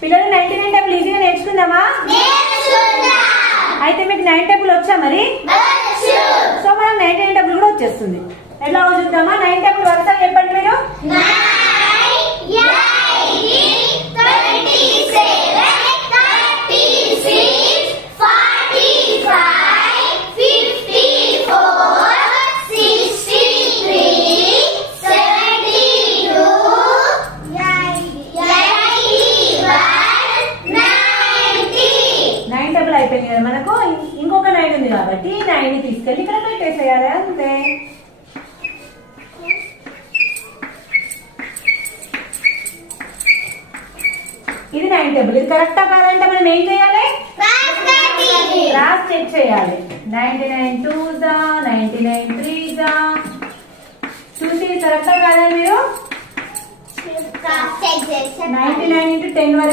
పిల్లలు 99 టేబుల్ ఈజీగా నేర్చుకుందామా? అయితే మీకు 9 టేబుల్ వచ్చా మరి? సో మనం 99 టేబుల్ కూడా వచ్చేస్తుంది. ఎట్లా చూద్దామా? 9 టేబుల్ వరుసగా చెప్పండి మీరు. 9 టేబుల్ అయిపోయింది కదా మనకు. ఇంకొక 9 ఉంది కాబట్టి 9 ని తీసుకెళ్ళి ఇక్కడ పెట్టేసేయాలి అంతే. ఇది 9 టేబుల్. ఇది కరెక్టా కాదంటే మనం ఏం చేయాలి? క్రాస్ చెక్ చేయాలి. 99 2s 99 3s చూసి కరెక్టా కాదా మీరు? 99 into 10 వరకు